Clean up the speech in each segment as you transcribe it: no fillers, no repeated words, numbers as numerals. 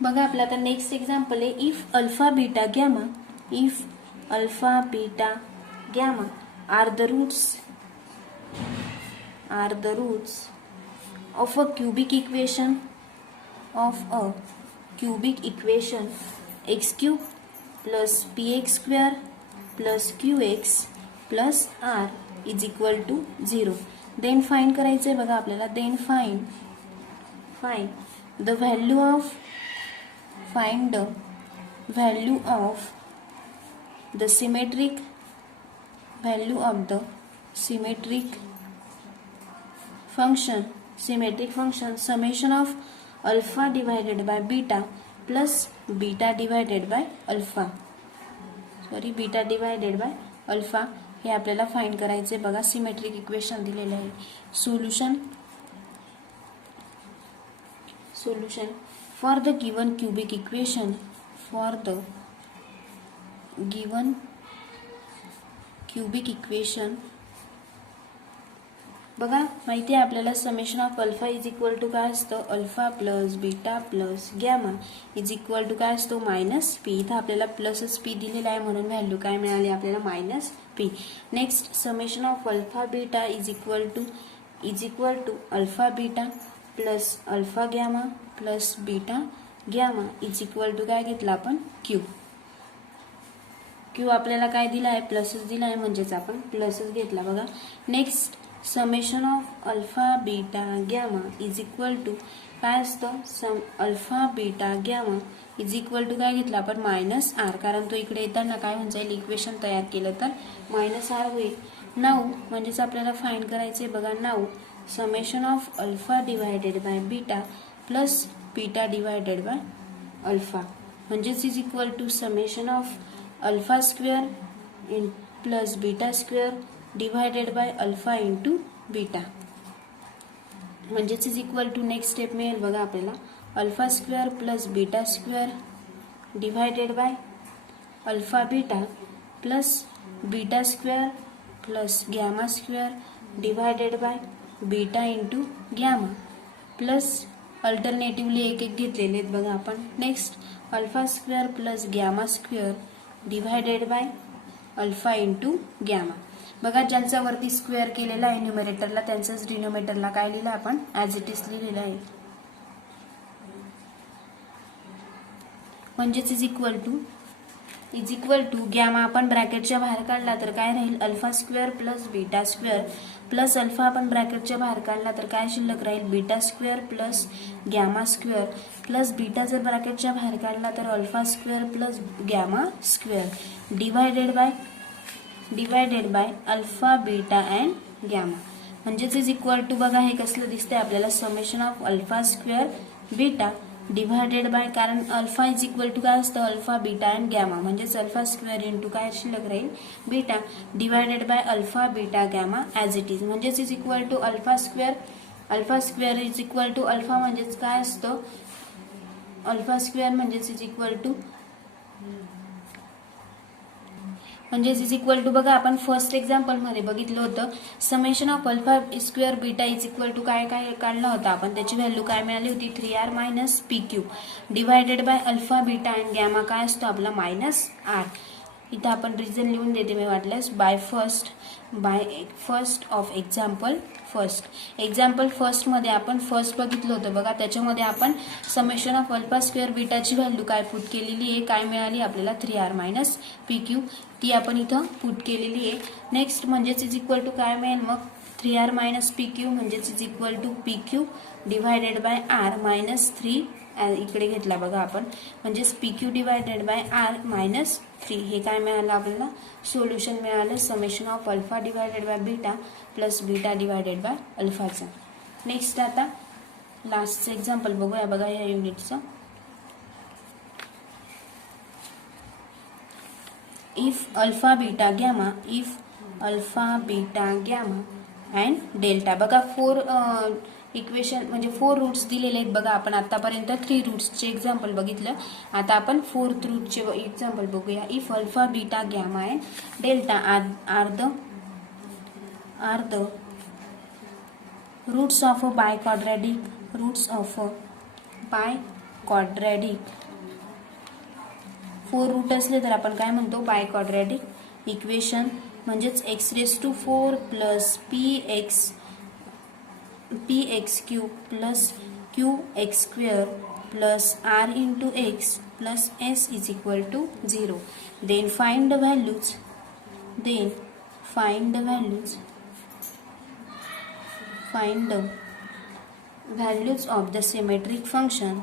बघा आपला आता नेक्स्ट एक्झाम्पल आहे if alpha beta gamma. If alpha beta gamma are the roots of a cubic equation x cube plus px square plus qx plus r is equal to 0. then find करायचं आहे बघा आपल्याला. then find the value of the symmetric function summation of alpha divided by beta plus beta divided by alpha. हे आपल्याला find करायचे बघा. Symmetric equation दिलेले आहे. Solution for the given cubic equation बघा माहिती आहे आपल्याला. Summation of alpha is equal to काय असतं, alpha plus beta plus gamma is equal to काय असतो, मायनस पी. इथं आपल्याला प्लसच पी दिलेला आहे म्हणून व्हॅल्यू काय मिळाली आपल्याला, minus P. Next summation of alpha beta is equal to alpha beta plus alpha gamma plus beta gamma is equal to काय घेतला आपण, क्यू आपल्याला काय दिला आहे, प्लसच दिला आहे म्हणजेच आपण प्लसच घेतला बघा. Next summation of alpha beta gamma is equal to काय असतं, alpha beta gamma is equal to काय घेतला आपण, मायनस आर. कारण तो इकडे येताना काय होऊन जाईल, इक्वेशन तयार केलं तर मायनस आर होईल. नाऊ म्हणजेच आपल्याला फाइंड करायचे बघा. Now summation of alpha divided by beta plus beta divided by alpha म्हणजेच is equal to summation of alpha square in plus beta square divided by alpha into beta म्हणजेच is equal to next step मिळेल बघा आपल्याला. Alpha square plus beta square divided by alpha beta plus beta square plus gamma square divided by beta into gamma plus alternatively एक एक घेतलेले आहेत बघा आपण. Next alpha square plus gamma square divided by alpha into gamma. बघा ज्यांचा वरती square केलेला आहे न्यूमरेटरला त्यांचाच डिनोमिनेटरला काय लिहिलं आपण, ॲज इट इज लिहिलेलं आहे. म्हणजेच इज इक्वल टू गॅमा आपण ब्रॅकेटच्या बाहेर काढला तर काय राहील, alpha square plus beta square plus alpha आपण ब्रॅकेटच्या बाहेर काढला तर काय शिल्लक राहील, beta square plus gamma square plus beta जर ब्रॅकेटच्या बाहेर काढला तर alpha square plus gamma square divided by alpha beta and gamma म्हणजेच इज इक्वल टू बघा हे कसलं दिसतंय आपल्याला, summation of alpha square beta divided bye, कारण अल्फा इज इक्वल टू काय असतं, अल्फा बीटा अँड गॅमा म्हणजेच अल्फा स्क्वेअर इंटू काय शिल्लक राहील, beta divided by alpha beta gamma as it is म्हणजेच is equal to alpha square is equal to alpha म्हणजेच काय असतं, अल्फा स्क्वेअर म्हणजेच इज इक्वल टू बघा आपण फर्स्ट एक्झाम्पल मध्ये बघितलं होतं summation of alpha square beta is equal to काय काढला होता आपण, त्याची व्हॅल्यू काय मिळाली होती, 3r minus P q divided by alpha beta and gamma काय असतो आपला, मायनस आर. इथं आपण रिझन लिहून देते मी वाटल्यास, by first of example first मध्ये आपण फर्स्ट बघितलं होतं बघा. त्याच्यामध्ये आपण समेशन ऑफ अल्फा स्क्वेअर बीटाची व्हॅल्यू काय पुट केलेली आहे, काय मिळाली आपल्याला, 3r मायनस पी क्यू ती आपण इथं पुट केलेली आहे. नेक्स्ट म्हणजेच इज इक्वल टू काय मिळेल मग, 3r मायनस पी क्यू म्हणजेच is equal to p q divided by r minus 3 इकडे घेतला बघा आपण, म्हणजेच p q divided by r minus 3 हे काय मिळालं आपल्याला, सोल्युशन मिळालं summation of alpha divided by beta plus beta divided by अल्फाचं. नेक्स्ट आता लास्टचं एक्झाम्पल बघूया बघा या युनिटचं. If alpha beta gamma and delta बघा 4 इक्वेशन म्हणजे 4 रूट्स दिलेले आहेत बघा. आपण आतापर्यंत 3 रूट्सचे एक्झाम्पल बघितलं, आता आपण 4th रूटचे एक्झाम्पल बघूया. If alpha beta gamma and delta are the roots of a biquadratic quadratic, 4 root असले तर आपण काय म्हणतो, बाय क्वाड्रॅटिक इक्वेशन. म्हणजेच x⁴ plus px cube plus qx² plus r into x plus s is equal to 0. Then find the values of the symmetric function.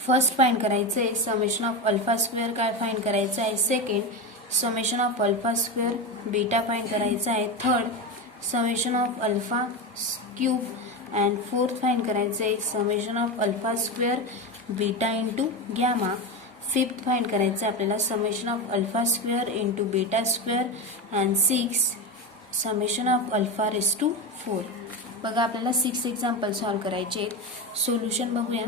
First find करायचं आहे summation of alpha square काय find करायचं आहे. Second summation of alpha square beta find करायचं आहे. Third summation of alpha cube and fourth find करायचं आहे summation of alpha square beta into gamma. Fifth find करायचं आहे आपल्याला summation of alpha square into beta square and 6 summation of alpha raise to 4. बघा आपल्याला 6 example solve करायचे आहेत. Solution बघूया.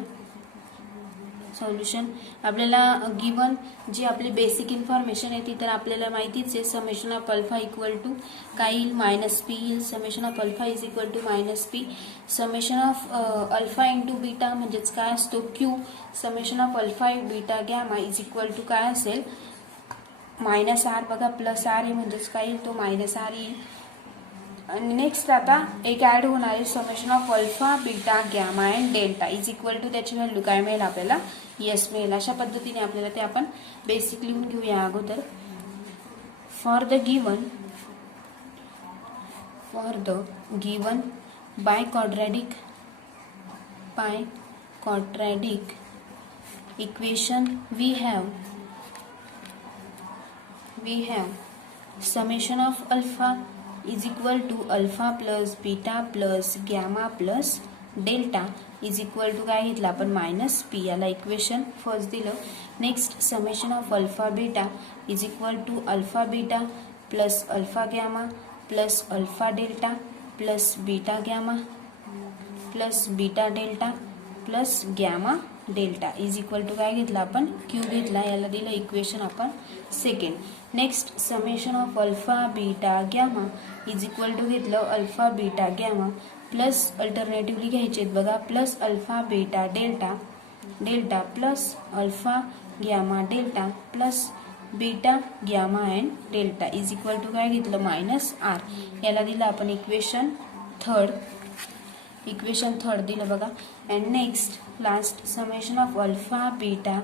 सोल्युशन आपल्याला गिवन जी आपली बेसिक इन्फॉर्मेशन आहे ती तर आपल्याला माहितीच आहे. Summation of alpha equal to काय येईल -p येईल. Summation of alpha is equal to -p. Summation of alpha into beta म्हणजेच काय असतो q. Summation of alpha beta gamma is equal to काय असेल -r. बघा प्लस r आहे म्हणजेच काय येईल तो -r येईल. आणि नेक्स्ट आता एक ॲड होणार आहे summation of alpha beta gamma and delta is equal to त्याची व्हॅल्यू काय मिळेल आपल्याला यस मिळेल. अशा पद्धतीने आपल्याला ते आपण बेसिक लिहून घेऊया अगोदर. For the given by quadratic equation we have summation of alpha is equal to alpha plus beta plus gamma plus delta is equal to काय घेतलं आपण -p. याला इक्वेशन फर्स्ट दिलं. Next summation of alpha beta is equal to alpha beta plus alpha gamma plus alpha delta plus beta gamma plus beta delta plus gamma delta is equal to काय घेतला आपण q घेतला. याला दिलं equation आपण second. Next summation of alpha beta gamma is equal to घेतलं alpha beta gamma plus alternatively घ्यायचे आहेत बघा plus alpha beta delta plus alpha gamma delta plus beta gamma and delta is equal to काय घेतलं -r. याला दिलं आपण equation third दिलं बघा. And next last summation of alpha beta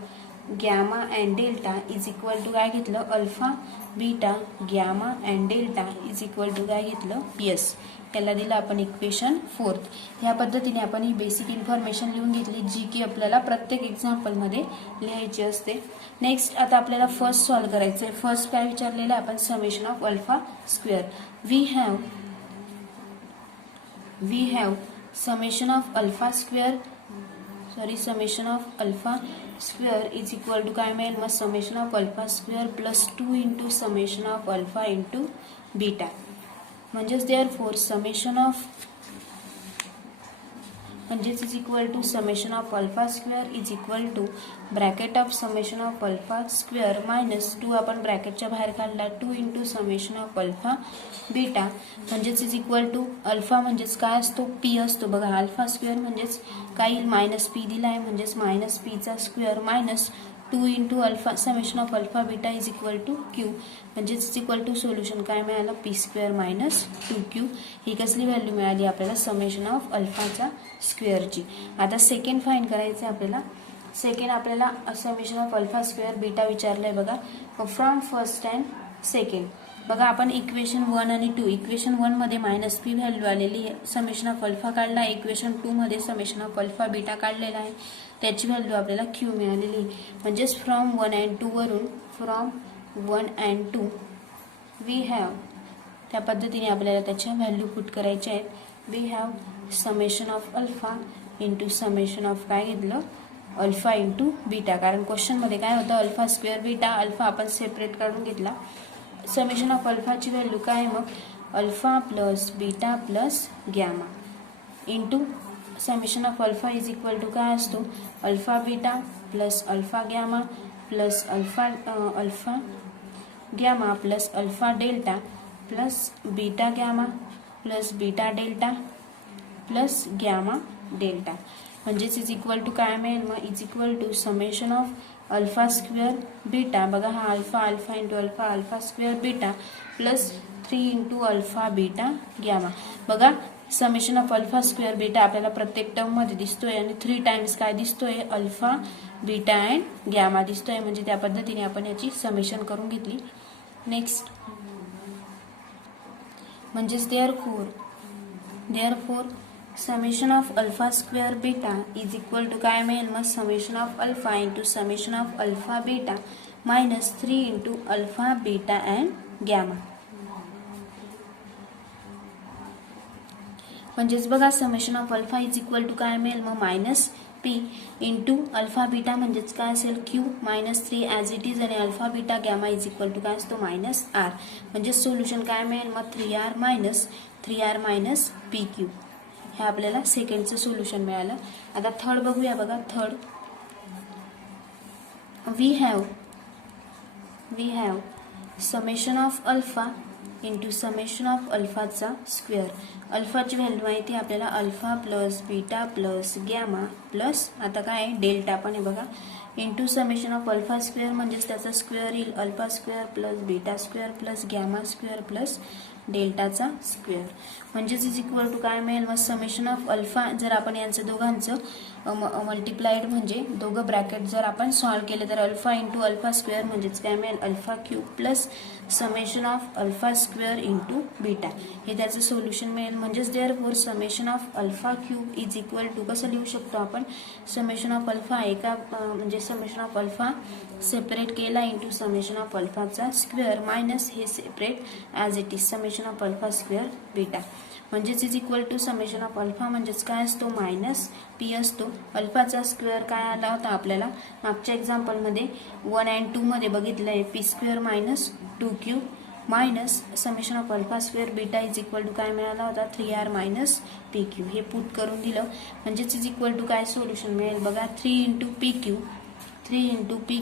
gamma and delta is equal to काय घेतलं alpha beta gamma and delta is equal to काय घेतलं यस. त्याला दिलं आपण इक्वेशन फोर्थ. ह्या पद्धतीने आपण ही बेसिक इन्फॉर्मेशन लिहून घेतली जी की आपल्याला प्रत्येक एक्झाम्पलमध्ये लिहायची असते. नेक्स्ट आता आपल्याला फर्स्ट सॉल्व्ह करायचं आहे. फर्स्ट काय विचारलेलं आहे आपण summation of alpha square. We have summation of alpha square is equal to काय मिळेल मग summation of alpha square plus 2 into summation of alpha into beta. म्हणजेच therefore is equal to summation of alpha square is equal to bracket of summation of alpha square -2 आपण ब्रॅकेटच्या बाहेर काढला 2 into summation of alpha beta म्हणजेच is equal to alpha म्हणजेच काय असतो P असतो बघा. अल्फा स्क्वेअर म्हणजेच काय येईल -p दिला आहे म्हणजेच -p चा square -2 into alpha summation of alpha beta is equal to Q म्हणजेच इज इक्वल टू सोल्युशन काय मिळालं p² -2q. ही कसली व्हॅल्यू मिळाली आपल्याला समेशन ऑफ अल्फाचा स्क्वेअरची. आता सेकंड फाइंड करायचं आहे आपल्याला. सेकंड आपल्याला summation of alpha square beta विचारलंय बघा. फ्रॉम फर्स्ट अँड सेकंड बघा आपण इक्वेशन 1 आणि 2 इक्वेशन 1 मध्ये -p व्हॅल्यू आलेली आहे. समेशन ऑफ अल्फा काढला. इक्वेशन 2 मध्ये समेशन ऑफ अल्फा बीटा काढलेला आहे. त्याची व्हॅल्यू आपल्याला क्यू मिळालेली म्हणजेच फ्रॉम 1 अँड 2 वरून फ्रॉम 1 अँड 2 वी हॅव त्या पद्धतीने आपल्याला त्याच्या व्हॅल्यू पुट करायच्या आहेत. We have summation of alpha into summation of काय घेतलं अल्फा इंटू बीटा. कारण क्वेश्चनमध्ये काय होतं अल्फा स्क्वेअर बीटा अल्फा आपण सेपरेट काढून घेतला. समेशन ऑफ अल्फाची व्हॅल्यू काय मग alpha plus beta plus gamma into summation of alpha is equal to काय असतो alpha beta plus alpha gamma plus alpha gamma plus alpha delta plus beta gamma plus beta delta plus gamma delta म्हणजेच is equal to काय मिळेल मग is equal to summation of alpha square beta बघा हा alpha alpha into alpha alpha square beta plus 3 into alpha beta gamma बघा summation of alpha square beta आपल्याला प्रत्येक term मध्ये दिसतोय आणि 3 टाइम्स काय दिसतोय अल्फा बीटा अँड गॅमा दिसतोय म्हणजे त्या पद्धतीने आपण याची समेशन करून घेतली. नेक्स्ट म्हणजेच therefore summation of alpha square beta is equal to काय मिळेल मग summation of alpha into summation of alpha beta minus 3 into alpha beta and gamma म्हणजेच बघा summation of alpha is equal to काय मिळेल मग minus P into alpha beta म्हणजेच काय असेल q minus 3 as it is आणि alpha beta gamma is equal to काय असतो मायनस आर म्हणजे सोल्युशन काय मिळेल मग 3r मायनस पी क्यू हे आपल्याला सेकंडचं सोल्युशन मिळालं. आता थर्ड बघूया बघा third we have summation of alpha into summation of अल्फाचा स्क्वेअर अल्फाची व्हॅल्यू माहिती आपल्याला alpha plus beta plus gamma plus आता काय डेल्टा पण आहे बघा into summation of alpha square म्हणजेच त्याचा स्क्वेअर येईल alpha square plus beta square plus gamma square plus डेल्टाचा स्क्वेअर म्हणजेच इज इक्वल टू काय मिळेल मग समेशन ऑफ अल्फा जर आपण यांचं दोघांचं मल्टिप्लाइड म्हणजे दोघं ब्रॅकेट जर आपण सॉल्व्ह केले तर अल्फा इंटू अल्फा स्क्वेअर म्हणजेच काय मिळेल alpha cube plus summation of alpha square into beta हे त्याचं सोल्युशन मिळेल. म्हणजेच therefore summation of alpha cube is equal to कसं लिहू शकतो आपण समेशन ऑफ अल्फा एका म्हणजे समेशन ऑफ अल्फा सेपरेट केला इंटू समेशन ऑफ अल्फाचा स्क्वेअर मायनस हे separate as it is summation of alpha square beta म्हणजेच is equal to summation of alpha म्हणजेच काय असतो मायनस पी असतो अल्फाचा स्क्वेअर काय आला होता आपल्याला मागच्या एक्झाम्पलमध्ये 1 and 2 मध्ये बघितलं आहे P square minus 2q minus summation of alpha square beta is equal to काय मिळाला होता 3r मायनस पी क्यू हे पुट करून दिलं म्हणजेच इज इक्वल टू काय सोल्युशन मिळेल बघा 3 into P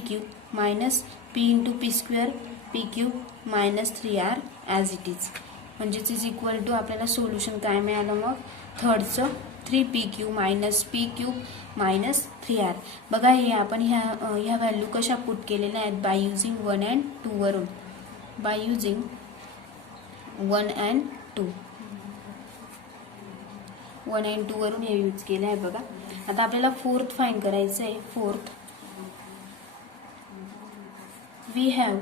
Q minus P into P square P Q minus 3r as it is म्हणजेच इज इक्वल टू आपल्याला सोल्युशन काय मिळालं मग थर्डचं 3pq minus P cube minus 3r बघा हे आपण ह्या व्हॅल्यू कशा पुट केलेल्या आहेत बाय युझिंग 1 and 2 वरून बाय युझिंग 1 and 2 वरून हे यूज केलं आहे बघा. आता आपल्याला फोर्थ फाइंड करायचं आहे. Fourth we have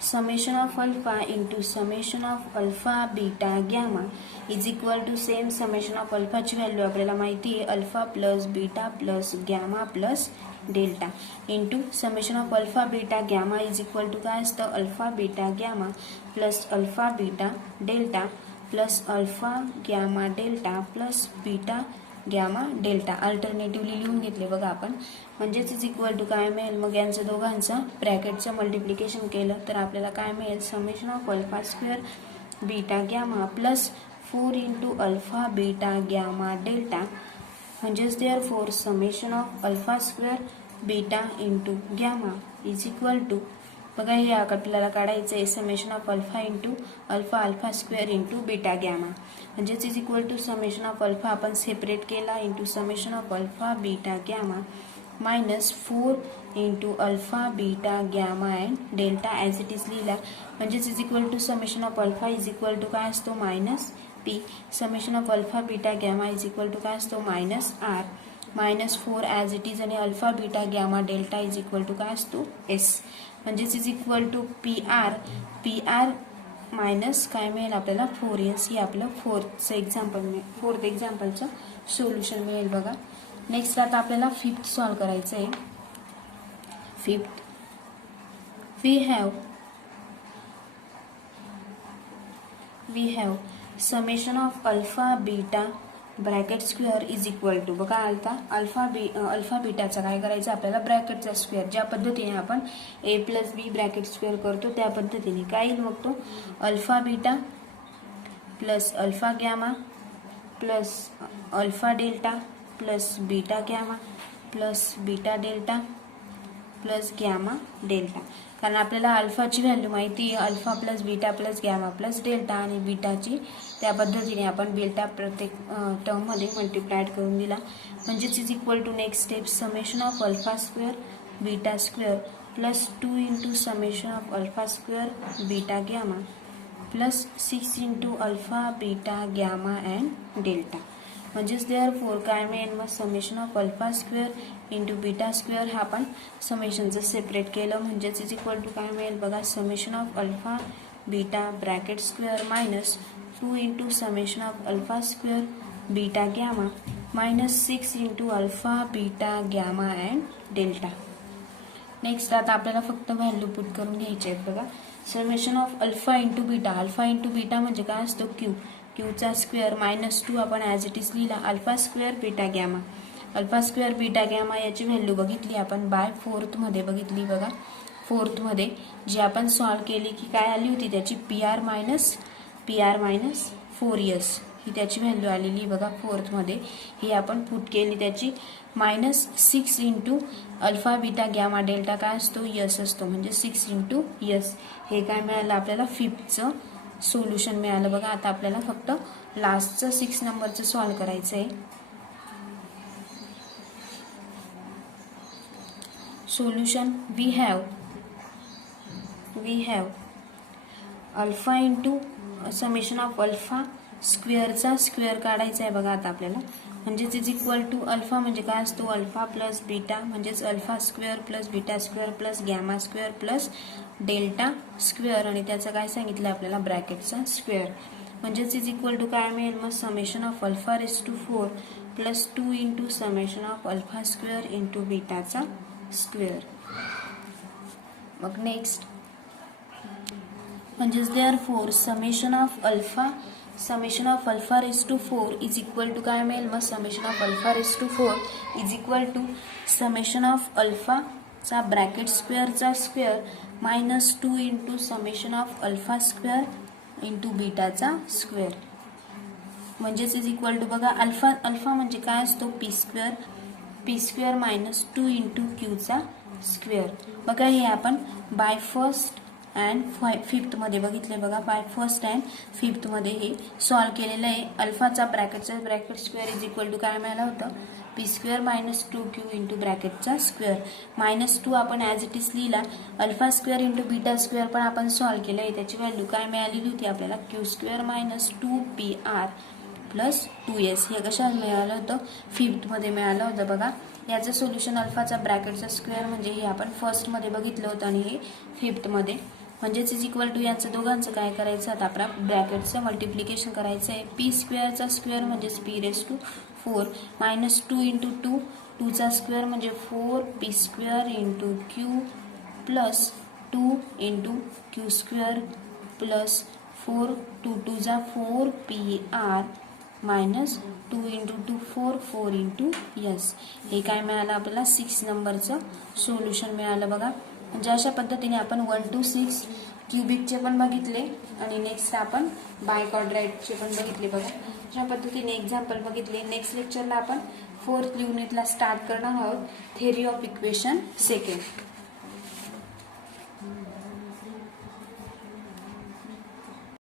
summation of alpha into summation of alpha beta gamma is equal to same summation of alpha ची व्हॅल्यू आपल्याला माहिती आहे alpha plus beta plus gamma plus delta into summation of alpha beta gamma is equal to काय असतं alpha beta gamma plus alpha beta delta plus alpha gamma delta plus beta gamma delta alternatively लिहून घेतले बघा आपण म्हणजेच is equal to काय मिळेल मग यांचं दोघांचं ब्रॅकेटचं मल्टिप्लिकेशन केलं तर आपल्याला काय मिळेल summation of alpha square beta gamma plus 4 into alpha beta gamma delta म्हणजेच therefore summation of alpha square beta into gamma is equal to बघा हे आपल्याला काढायचं आहे summation of alpha into alpha square into beta gamma म्हणजेच is equal to summation of alpha आपण separate केला into summation of alpha beta gamma minus 4 into alpha beta gamma and delta as it is लिहिला म्हणजेच is equal to summation of alpha is equal to काय असतो minus p summation of alpha beta gamma is equal to काय असतो minus r minus 4 as it is आणि alpha beta gamma delta is equal to काय असतो s म्हणजेच is equal to p r minus काय मिळेल आपल्याला 4s हे आपलं फोर्थ एक्झाम्पलचं सोल्युशन मिळेल बघा. नेक्स्ट आता आपल्याला फिफ्थ सॉल्व करायचं आहे. Fifth we have summation of alpha beta bracket square is equal to बघा आता अल्फा बीटाचा काय करायचं आपल्याला ब्रॅकेटचा स्क्वेअर ज्या पद्धतीने आपण a plus B bracket square करतो त्या पद्धतीने काय येईल मग तो alpha beta plus alpha gamma plus alpha delta plus beta gamma plus beta delta plus gamma delta, कारण आपल्याला अल्फाची व्हॅल्यू माहिती आहे, alpha plus beta plus gamma plus delta, आणि बीटाची त्या पद्धतीने आपण डेल्टा प्रत्येक टर्ममध्ये मल्टिप्लाइड करून दिला. म्हणजेच is equal to next step summation of alpha square beta square plus 2 into summation of alpha square beta gamma plus 6 into alpha beta gamma and delta. म्हणजेच देअरफॉर काय मिळेल मग summation of alpha square into beta square हा आपण समेशनचं separate केलं. म्हणजेच is equal to काय मिळेल बघा summation of alpha beta bracket square minus 2 into summation of alpha square beta gamma minus 6 into alpha beta gamma and delta. Next आता आपल्याला फक्त व्हॅल्यू पुट करून घ्यायचे आहेत बघा. Summation of alpha into beta म्हणजे काय असतो क्यू, क्यूचा स्क्वेअर मायनस 2 आपण ॲज इट इज लिहिला alpha square beta gamma. Alpha square beta gamma याची व्हॅल्यू बघितली आपण बाय फोर्थमध्ये बघितली बघा. फोर्थमध्ये जी आपण सॉल्व केली की काय आली होती त्याची पी आर मायनस 4s ही त्याची व्हॅल्यू आलेली बघा फोर्थमध्ये. ही आपण पुट केली त्याची minus 6 into alpha beta gamma delta काय असतो यस असतो, म्हणजे 6 इंटू यस. हे काय मिळालं आपल्याला फिफ्थचं सोल्युशन मिळालं बघा. आता आपल्याला फक्त लास्टचं 6 नंबरचं सॉल्व करायचं आहे. Solution we have alpha into summation of alpha स्क्वेअरचा स्क्वेअर काढायचा आहे बघा आता आपल्याला. म्हणजेच इज इक्वल टू अल्फा म्हणजे काय असतो अल्फा प्लस बीटा म्हणजेच alpha square plus beta square plus gamma square plus delta square, आणि त्याचं काय सांगितलं आपल्याला ब्रॅकेटचा स्क्वेअर. म्हणजेच इज इक्वल टू काय मिळेल मग summation of alpha raise to 4 प्लस 2 into summation of alpha square into बीटाचा स्क्वेअर. मग नेक्स्ट म्हणजेच therefore summation of alpha raise to 4 is equal to काय मिळेल मग summation of alpha raise to 4 is equal to summation of अल्फाचा bracket स्क्वेअरचा square minus 2 into summation of alpha square into बीटाचा square. म्हणजेच is equal to बघा alpha म्हणजे काय असतो पी स्क्वेअर मायनस 2 इंटू क्यूचा स्क्वेअर. बघा हे आपण बाय फर्स्ट अँड फिफ्थमध्ये बघितले बघा. बाय फर्स्ट अँड फिफ्थमध्ये हे सॉल्व केलेलं आहे. अल्फाचा bracket square is equal to काय मिळालं होतं p square minus 2q into ब्रॅकेटचा स्क्वेअर मायनस 2 आपण ॲज इट इज लिहिला. Alpha square into beta square पण आपण सॉल्व केलं आहे. त्याची व्हॅल्यू काय मिळालेली होती आपल्याला Q square minus 2pr plus 2s. हे कशात मिळालं होतं फिफ्थमध्ये मिळालं होतं बघा. याचं सोल्युशन अल्फाचा ब्रॅकेटचा स्क्वेअर म्हणजे हे आपण फर्स्टमध्ये बघितलं होतं आणि हे फिफ्थमध्ये. म्हणजेच इज इक्वल टू यांचं दोघांचं काय करायचं आता आपला ब्रॅकेटचं मल्टिप्लिकेशन करायचं आहे. पी स्क्वेअरचा स्क्वेअर म्हणजेच p raise to 4 minus 2 into 2चा स्क्वेअर म्हणजे 4p square into q plus 2 into q square plus 4 2 4pr minus 2 into 2 4 into yes. हे काय मिळालं आपल्याला 6 नंबरचं सोल्युशन मिळालं बघा. म्हणजे अशा पद्धतीने आपण 1 to 6 क्युबिकचे पण बघितले आणि नेक्स्ट आपण बायक्वाड्रॅटचे पण बघितले बघा. अशा पद्धतीने एक्झाम्पल बघितले. नेक्स्ट लेक्चरला आपण 4th युनिटला स्टार्ट करणार आहोत थेरी ऑफ इक्वेशन सेकंड.